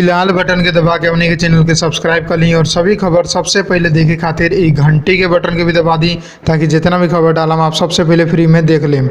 लाल button के दबा के अपने के चैनल के सब्सक्राइब कर ली और सभी खबर सबसे पहले देखे खातिर एक घंटी के बटन के भी दबा दी ताकि जितना भी खबर डालम आप सबसे पहले फ्री में देख लें।